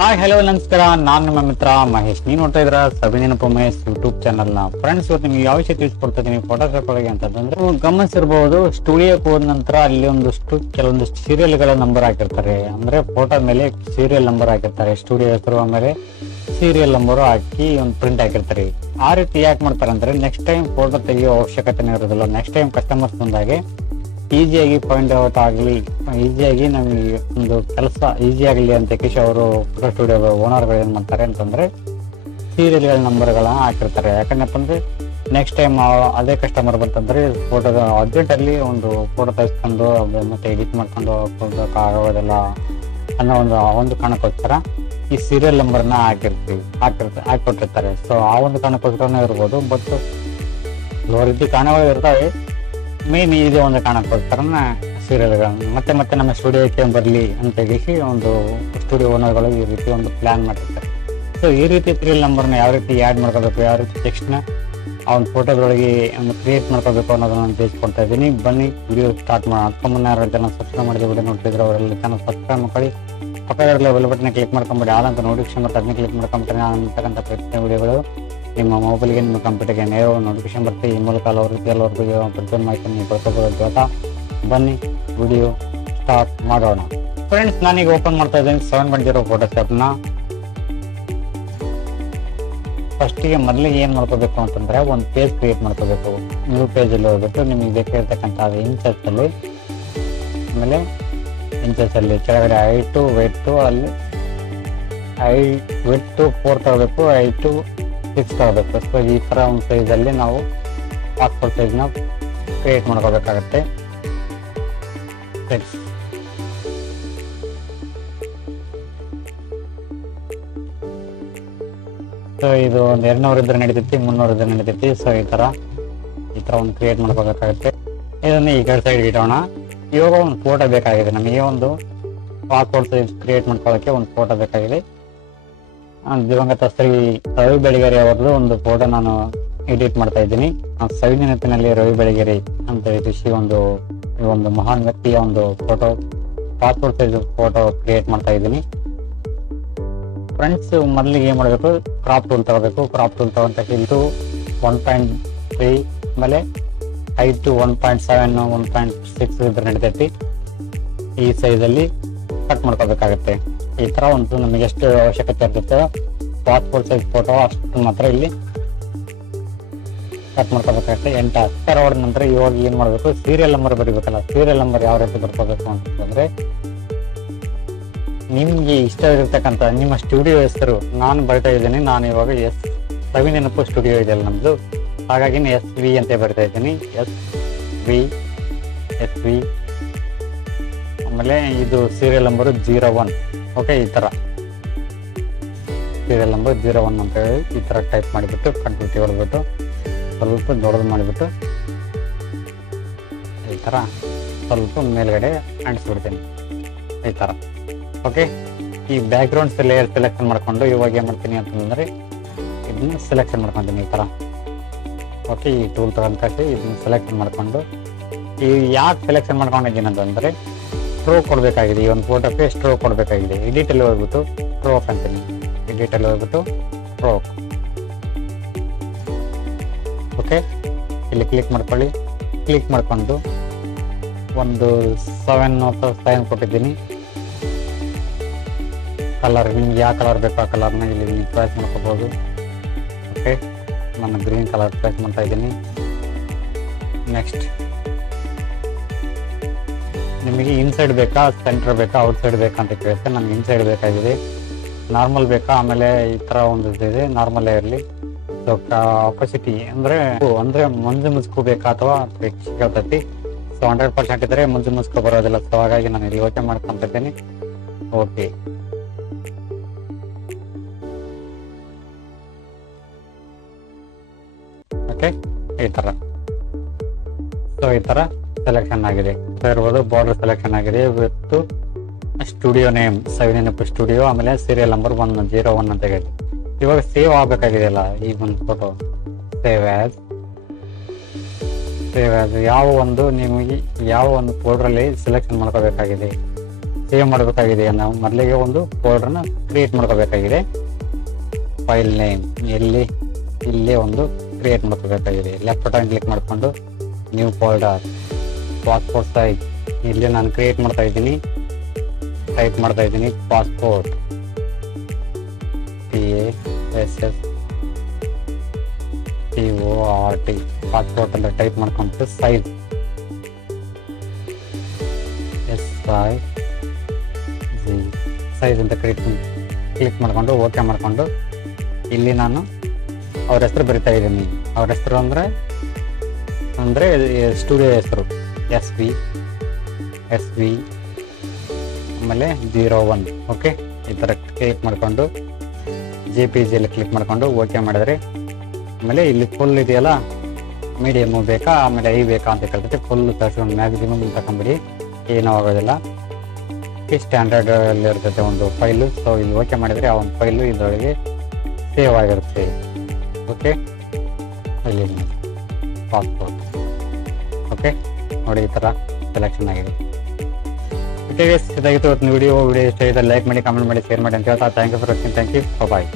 Hi hello ನಮಸ್ಕಾರ, ನಾನು ನಿಮ್ಮ ಮಿತ್ರ ಮಹೇಶ್. ನೀವು ನೋಡ್ತಾ ಇದ್ರ ಸವಿ ನೆನಪು ಮಹೇಶ್ ಯೂಟ್ಯೂಬ್ ಚಾನಲ್ ನ. ಫ್ರೆಂಡ್ಸ್, ಇವತ್ತು ನಿಮ್ಗೆ ಯಾವ ವಿಷಯ ತಿಳಿಸ್ಕೊಡ್ತಾ ಇದೀನಿ ಫೋಟೋಶಾಪ್ ಒಳಗೆ ಅಂತಂದ್ರೆ, ನೀವು ಗಮನಿಸಿರ್ಬಹುದು, ಸ್ಟುಡಿಯೋಕ್ಕೆ ಹೋದ ನಂತರ ಅಲ್ಲಿ ಕೆಲವೊಂದಿಷ್ಟು ಸೀರಿಯಲ್ ಗಳ ನಂಬರ್ ಹಾಕಿರ್ತಾರೆ. ಅಂದ್ರೆ ಫೋಟೋ ಮೇಲೆ ಸೀರಿಯಲ್ ನಂಬರ್ ಹಾಕಿರ್ತಾರೆ, ಸ್ಟುಡಿಯೋ ಹೆಸರು ಆಮೇಲೆ ಸೀರಿಯಲ್ ನಂಬರ್ ಹಾಕಿ ಒಂದು ಪ್ರಿಂಟ್ ಹಾಕಿರ್ತಾರೆ. ಆ ರೀತಿ ಯಾಕೆ ಮಾಡ್ತಾರೆ ಅಂದ್ರೆ, ನೆಕ್ಸ್ಟ್ ಟೈಮ್ ಫೋಟೋ ತೆಗೆಯೋ ಅವಶ್ಯಕತೆ ಇರೋದಿಲ್ಲ. ನೆಕ್ಸ್ಟ್ ಟೈಮ್ ಕಸ್ಟಮರ್ಸ್ ಬಂದಾಗೆ ಈಸಿಯಾಗಿ ಪಾಯಿಂಟ್ ಔಟ್ ಆಗಲಿ, ಈಸಿಯಾಗಿ ನಮಗೆ ಒಂದು ಕೆಲಸ ಈಸಿ ಆಗಲಿ ಅಂತ ಕಿಶ್ ಅವರು ಫೋಟೋ ಸ್ಟುಡಿಯೋ ಓನರ್ಗಳು ಏನ್ ಮಾಡ್ತಾರೆ ಅಂತಂದ್ರೆ, ಸೀರಿಯಲ್ಗಳ ನಂಬರ್ಗಳನ್ನ ಹಾಕಿರ್ತಾರೆ. ಯಾಕಂದ್ರೆ ಅಂದ್ರೆ ನೆಕ್ಸ್ಟ್ ಟೈಮ್ ಅದೇ ಕಸ್ಟಮರ್ ಬಂತಂದ್ರೆ ಫೋಟೋ ಅರ್ಜೆಂಟ್ ಅಲ್ಲಿ ಒಂದು ಫೋಟೋ ತೆಗೆಸ್ಕೊಂಡು ಮತ್ತೆ ಎಡಿಟ್ ಮಾಡ್ಕೊಂಡು ಆಗೋದೆಲ್ಲ ಅನ್ನೋ ಒಂದು ಕಾರಣಕ್ಕೋಸ್ಕರ ಈ ಸೀರಿಯಲ್ ನಂಬರ್ನ ಹಾಕಿಕೊಟ್ಟಿರ್ತಾರೆ. ಸೊ ಆ ಒಂದು ಕಾರಣಕ್ಕೋಸ್ಕರನೇ ಇರ್ಬೋದು, ಬಟ್ ಹಲವು ರೀತಿ ಕಾರಣಗಳು ಇರ್ತವೆ. ಮೇನ್ ಇದೇ ಒಂದು ಕಾರಣಕ್ಕೋಸ್ಕರನ ಸೀರಿಯಲ್ಗಳನ್ನ ಮತ್ತೆ ಮತ್ತೆ ನಮ್ಮ ಸ್ಟುಡಿಯೋಕ್ಕೆ ಬರಲಿ ಅಂತ ಹೇಳಿ ಒಂದು ಸ್ಟುಡಿಯೋ ಓನರ್ಗಳು ಈ ರೀತಿ ಒಂದು ಪ್ಲಾನ್ ಮಾಡಿರ್ತಾರೆ. ಸೊ ಈ ರೀತಿ ಸೀರಿಯಲ್ ನಂಬರ್ನ ಯಾವ ರೀತಿ ಆ್ಯಡ್ ಮಾಡ್ಕೋಬೇಕು, ಯಾವ ರೀತಿ ಟೆಕ್ಸ್ಟ್ನ ಆ ಒಂದು ಫೋಟೋದೊಳಗೆ ಒಂದು ಕ್ರಿಯೇಟ್ ಮಾಡ್ಕೋಬೇಕು ಅನ್ನೋದನ್ನ ತಿಳಿಸ್ಕೊಡ್ತಾ ಇದ್ದೀನಿ. ಬನ್ನಿ ವಿಡಿಯೋ ಸ್ಟಾರ್ಟ್ ಮಾಡೋಣ. ಅದಕ್ಕೆ ಮುನ್ನ ಯಾರು ಜನ ಸಬ್ಸ್ಕ್ರೈಬ್ ಮಾಡಿದ ವಿಡಿಯೋ ನೋಡ್ತಿದ್ರೆ ಅವರೆಲ್ಲ ಚಾನಲ್ ಸಬ್ಸ್ಕ್ರೈಬ್ ಮಾಡಿ ಪಕ್ಕದಲ್ಲೇ ಬೆಲ್ ಬಟನ್ ಕ್ಲಿಕ್ ಮಾಡ್ಕೊಂಬಿಡಿ. ಆದಂತ ನೋಟಿಫಿಕೇಶನ್ ಬರುತ್ತೆ, ಅದನ್ನ ಕ್ಲಿಕ್ ಮಾಡ್ಕೊಂಬಿಟ್ರೆ ನಾನು ಅಂತಕ್ಕಂಥ ಪ್ರತಿಯೊಂದು ವಿಡಿಯೋಗಳು ನಿಮ್ಮ ಮೊಬೈಲ್ಗೆ ನಿಮ್ಮ ಕಂಪ್ಯೂಟರ್ಗೆ ನೇರ ನೋಟಿಫಿಕೇಶನ್ ಬರುತ್ತೆ. ಈ ಮೂಲಕ ಎಲ್ಲರಿಗೂ ಪ್ರತಿಯೊಂದು ಮಾಹಿತಿ ನೀವು ಪಡ್ಕೋಬಹುದು. ಬನ್ನಿ ವಿಡಿಯೋ ಸ್ಟಾರ್ಟ್ ಮಾಡೋಣ. ಫ್ರೆಂಡ್ಸ್, ನಾನೀಗ ಓಪನ್ ಮಾಡ್ತಾ ಇದ್ದೀನಿ 7.0 ಫೋಟೋಶಾಪ್ನ. ಫಸ್ಟಿಗೆ ಮೊದಲಿಗೆ ಏನು ಮಾಡ್ಕೋಬೇಕು ಅಂತಂದ್ರೆ, ಒಂದು ಪೇಜ್ ಕ್ರಿಯೇಟ್ ಮಾಡ್ಕೋಬೇಕು. ನ್ಯೂ ಪೇಜಲ್ಲಿ ಹೋಗ್ಬಿಟ್ಟು ನಿಮಗೆ ಬೇಕಾಗಿರ್ತಕ್ಕಂಥ ಇಂಚಸ್ಸಲ್ಲಿ, ಆಮೇಲೆ ಇಂಚಸ್ಸಲ್ಲಿ ಕೆಳಗಡೆ ಹೈಟು ವೆಯ್ಟು, ಅಲ್ಲಿ ವೆಯ್ಟು 4 ತಗೋಬೇಕು, ಹೈಟು 6 ತಗೋಬೇಕು. ಸೊ ಈ ಥರ ಒಂದು ಸೈಜಲ್ಲಿ ನಾವು ಪಾಸ್ಪೋರ್ಟ್ ಸೈಜ್ನ ಕ್ರಿಯೇಟ್ ಮಾಡ್ಕೋಬೇಕಾಗತ್ತೆ. ಸೊ ಇದು ಒಂದು 200 ಇದ್ರೆ ನಡೀತೈತಿ, 300 ಇದ್ರೆ ನಡೀತೈತಿ. ಸೊ ಈ ಥರ ಒಂದು ಕ್ರಿಯೇಟ್ ಮಾಡ್ಕೋಬೇಕಾಗತ್ತೆ. ಇದನ್ನು ಈ ಕಡೆ ಸೈಡ್ ಇಡೋಣ. ಇವಾಗ ಒಂದು ಫೋಟೋ ಬೇಕಾಗಿದೆ ನಮಗೆ. ಒಂದು ಪಾಸ್ಪೋರ್ಟ್ ಸೈಜ್ ಕ್ರಿಯೇಟ್ ಮಾಡ್ಕೊಳ್ಳೋಕ್ಕೆ ಒಂದು ಫೋಟೋ ಬೇಕಾಗಿದೆ. ದಿವಂಗತ ಶ್ರೀ ರವಿ ಬೆಳಗೆರೆ ಅವರದ್ದು ಒಂದು ಫೋಟೋ ನಾನು ಎಡಿಟ್ ಮಾಡ್ತಾ ಇದ್ದೀನಿ. ಸವಿ ನೆನಪಿನಲ್ಲಿ ರವಿ ಬೆಳಗೆರೆ ಅಂತ ಹೇಳಿ ಒಂದು ಮಹಾನ್ ವ್ಯಕ್ತಿಯ ಒಂದು photo, passport size photo create ಮಾಡ್ತಾ ಇದ್ದೀನಿ. ಫ್ರೆಂಡ್ಸ್, ಮೊದಲಿಗೆ ಏನು ಮಾಡಬೇಕು, ಕ್ರಾಪ್ ಟೂಲ್ ತಗೋಬೇಕು. ಕ್ರಾಪ್ ಟೂಲ್ ತಗೊಂತ ಇದು 1.3 ಆಮೇಲೆ ಹೈಟು 1.7 1.6 ಇದ್ರೆ ನಡೀತೈತಿ. ಈ ಸೈಜಲ್ಲಿ ಕಟ್ ಮಾಡ್ಕೋಬೇಕಾಗತ್ತೆ. ಈ ತರ ಒಂದು ನಮಗೆ ಎಷ್ಟು ಅವಶ್ಯಕತೆ ಇರ್ತೈತೆ ಪಾಸ್ಪೋರ್ಟ್ ಸೈಜ್ ಫೋಟೋ ಅಷ್ಟು ಮಾತ್ರ ಇಲ್ಲಿ ಕಟ್ ಮಾಡ್ಕೋಬೇಕಾಗತ್ತೆ. ಎಂಟರ್ ಹೊಡೆದ ನಂತರ ಇವಾಗ ಏನ್ ಮಾಡ್ಬೇಕು, ಸೀರಿಯಲ್ ನಂಬರ್ ಬರೀಬೇಕಲ್ಲ. ಸೀರಿಯಲ್ ನಂಬರ್ ಯಾವ ರೀತಿ ಬರ್ಕೋಬೇಕು ಅಂತಂದ್ರೆ, ನಿಮ್ಗೆ ಇಷ್ಟ ಇರತಕ್ಕಂಥ ನಿಮ್ಮ ಸ್ಟುಡಿಯೋ ಹೆಸರು ನಾನು ಬರಿತಾ ಇದ್ದೀನಿ. ನಾನು ಇವಾಗ ಸವಿ ನೆನಪು ಸ್ಟುಡಿಯೋ ಇದೆಯಲ್ಲ ನಮ್ದು, ಹಾಗಾಗಿ SV ಅಂತ ಬರಿತಾ ಇದ್ದೀನಿ. SV ಆಮೇಲೆ ಇದು ಸೀರಿಯಲ್ ನಂಬರ್ 01. ಓಕೆ, ಈ ತರ ಸೀರಿಯಲ್ ನಂಬರ್ 01 ಅಂತ ಹೇಳಿ ಈ ತರ ಟೈಪ್ ಮಾಡಿಬಿಟ್ಟು ಕಂಟ್ರೋಲ್ ಹೊಡೆದ್ಬಿಟ್ಟು ಸ್ವಲ್ಪ ದೊಡ್ಡದು ಮಾಡಿಬಿಟ್ಟು ಈ ತರ ಸ್ವಲ್ಪ ಮೇಲ್ಗಡೆ ಅಂಟಿಸ್ಬಿಡ್ತೀನಿ ಈ ತರ. ಓಕೆ, ಈ ಬ್ಯಾಕ್ ಗ್ರೌಂಡ್ ಲೇಯರ್ ಸೆಲೆಕ್ಷನ್ ಮಾಡ್ಕೊಂಡು ಇವಾಗ ಏನ್ ಮಾಡ್ತೀನಿ ಅಂತಂದ್ರೆ, ಇದನ್ನ ಸೆಲೆಕ್ಷನ್ ಮಾಡ್ಕೊಂತೀನಿ ಈ ತರ. ಓಕೆ, ಈ ಟೂಲ್ ತಗೊಂಡ್ಕಾಸಿ ಇದನ್ನ ಸೆಲೆಕ್ಷನ್ ಮಾಡ್ಕೊಂಡು, ಈ ಯಾಕೆ ಸೆಲೆಕ್ಷನ್ ಮಾಡ್ಕೊಂಡಿದ್ದೀನಿ ಅಂತಂದ್ರೆ, ಸ್ಟ್ರೋಕ್ ಕೊಡಬೇಕಾಗಿದೆ. ಈ ಒಂದು ಫೋಟೋಕ್ಕೆ ಸ್ಟ್ರೋಕ್ ಕೊಡಬೇಕಾಗಿದೆ. ಎಡಿಟಲ್ಲಿ ಹೋಗ್ಬಿಟ್ಟು ಸ್ಟ್ರೋಕ್ ಅಂತೀನಿ. ಎಡಿಟಲ್ಲಿ ಹೋಗ್ಬಿಟ್ಟು ಸ್ಟ್ರೋಕ್. ಓಕೆ, ಇಲ್ಲಿ ಕ್ಲಿಕ್ ಮಾಡ್ಕೊಳ್ಳಿ. ಕ್ಲಿಕ್ ಮಾಡ್ಕೊಂಡು ಒಂದು 7 ಕೊಟ್ಟಿದ್ದೀನಿ. ಕಲರ್ ನಿಮ್ಗೆ ಯಾವ ಕಲರ್ ಬೇಕೋ ಆ ಕಲರ್ನ ಇಲ್ಲಿ ನೀವು ಚಾಯ್ಸ್ ಮಾಡ್ಕೋಬೋದು. ಓಕೆ, ನಾನು ಗ್ರೀನ್ ಕಲರ್ ಚಾಯ್ಸ್ ಮಾಡ್ತಾ ಇದ್ದೀನಿ. ನೆಕ್ಸ್ಟ್, ನಿಮಗೆ ಇನ್ಸೈಡ್ ಬೇಕಾ, ಸೆಂಟರ್ ಬೇಕಾ, ಔಟ್ಸೈಡ್ ಬೇಕಾ ಅಂತ ಕೇಳುತ್ತೆ. ನನಗೆ ಇನ್ಸೈಡ್ ಬೇಕಾಗಿದೆ. ನಾರ್ಮಲ್ ಬೇಕಾ, ಆಮೇಲೆ ಈ ಥರ ಒಂದು ಇದೆ, ನಾರ್ಮಲ್ಲೇ ಇರಲಿ. ಸೊ ಆಪೋಸಿಟಿ ಅಂದರೆ ಮಂಜು ಮುಸ್ಕು ಬೇಕಾ ಅಥವಾ ಕೇಳ್ತೈತಿ. ಸೊ 100% ಇದ್ರೆ ಮಂಜು ಮುಸ್ಕು ಬರೋದಿಲ್ಲ. ಸೊ ಹಾಗಾಗಿ ನಾನು ಇಲ್ಲಿ ಯೋಚನೆ ಮಾಡ್ಕೊಂತಿದ್ದೀನಿ. ಓಕೆ, ಈ ತರ. ಸೊ ಈ ತರ ಸೆಲೆಕ್ಷನ್ ಆಗಿದೆ ಇರ್ಬೋದು. ಬಾರ್ಡರ್ ಸೆಲೆಕ್ಷನ್ ಆಗಿದೆ ವಿತ್ ಸ್ಟುಡಿಯೋ ನೇಮ್ ಸವಿ ನೆನಪು ಸ್ಟುಡಿಯೋ, ಆಮೇಲೆ ಸೀರಿಯಲ್ ನಂಬರ್ 101 ಅಂತ ಹೇಳಿ. ಇವಾಗ ಸೇವ್ ಆಗ್ಬೇಕಾಗಿದೆಯಲ್ಲ ಈ ಒಂದು ಫೋಟೋ. ಸೇವ್ ಆಸ್ ಯಾವ ಒಂದು ನಿಮಗೆ ಯಾವ ಒಂದು ಫೋಲ್ಡರಲ್ಲಿ ಸೆಲೆಕ್ಷನ್ ಮಾಡ್ಕೋಬೇಕಾಗಿದೆ. ಸೇವ್ ಮಾಡಬೇಕಾಗಿದೆ. ನಾವು ಮೊದಲಿಗೆ ಒಂದು ಫೋಲ್ಡರ್ನ ಕ್ರಿಯೇಟ್ ಮಾಡ್ಕೋಬೇಕಾಗಿದೆ. ಫೈಲ್ ನೇಮ್ ಇಲ್ಲೇ ಒಂದು ಕ್ರಿಯೇಟ್ ಮಾಡ್ಕೋಬೇಕಾಗಿದೆ. ಲೆಫ್ಟ್ ಬಟನ್ ಕ್ಲಿಕ್ ಮಾಡಿಕೊಂಡು ನ್ಯೂ ಫೋಲ್ಡರ್, ಪಾಸ್ಪೋರ್ಟ್ ಸೈಜ್ ಇಲ್ಲಿ ನಾನು ಕ್ರಿಯೇಟ್ ಮಾಡ್ತಾ ಇದ್ದೀನಿ. ಟೈಪ್ ಮಾಡ್ತಾ ಇದ್ದೀನಿ ಪಾಸ್ಪೋರ್ಟ್, PASSPORT ಪಾಸ್ಪೋರ್ಟ್ ಅಂತ ಟೈಪ್ ಮಾಡ್ಕೊಂಡು ಸೈಜ್ ಸೈಜ್ ಅಂತ ಕ್ಲಿಕ್ ಮಾಡಿಕೊಂಡು ಓಕೆ ಮಾಡಿಕೊಂಡು ಇಲ್ಲಿ ನಾನು ಅವ್ರ ಹೆಸರು ಬರಿತಾ ಇದ್ದೀನಿ. ಅವ್ರ ಹೆಸರು ಅಂದರೆ ಸ್ಟುಡಿಯೋ ಹೆಸರು SV ಆಮೇಲೆ 01. ಓಕೆ, ಈ ಥರ ಕ್ಲಿಕ್ ಮಾಡಿಕೊಂಡು JPG ಅಲ್ಲಿ ಕ್ಲಿಕ್ ಮಾಡಿಕೊಂಡು ಓಕೆ ಮಾಡಿದ್ರೆ ಆಮೇಲೆ ಇಲ್ಲಿ ಫುಲ್ ಇದೆಯಲ್ಲ, ಮೀಡಿಯಮ್ ಬೇಕಾ ಆಮೇಲೆ ಐ ಬೇಕಾ ಅಂತ ಕೇಳ್ತೈತೆ. ಫುಲ್ ತರಿಸ್ಕೊಂಡು ಮ್ಯಾಕ್ಸಿಮಮ್ ತಗೊಂಬಿಡಿ, ಏನೂ ಆಗೋದಿಲ್ಲ. ಸ್ಟ್ಯಾಂಡರ್ಡ್ ಅಲ್ಲಿ ಇರ್ತೈತೆ ಒಂದು ಫೈಲು. ಸೊ ಇಲ್ಲಿ ಓಕೆ ಮಾಡಿದರೆ ಆ ಒಂದು ಫೈಲು ಇದರೊಳಗೆ ಸೇವ್ ಆಗಿರುತ್ತೆ. ಓಕೆ, ಇಲ್ಲಿ ಪಾಸ್ಪೋರ್ಟ್. ಓಕೆ ನೋಡಿ, ಈ ಥರ ಸೆಲೆಕ್ಷನ್ ಆಗಿದೆ. ಓಕೆ ಗೈಸ್, ಇದಾಗಿತ್ತು ಇವತ್ತಿನ ವಿಡಿಯೋ ಇಷ್ಟ ಇದ್ದರೆ ಲೈಕ್ ಮಾಡಿ, ಕಮೆಂಟ್ ಮಾಡಿ, ಶೇರ್ ಮಾಡಿ ಅಂತ ಹೇಳ್ತಾ thank you for watching. Thank you, bye.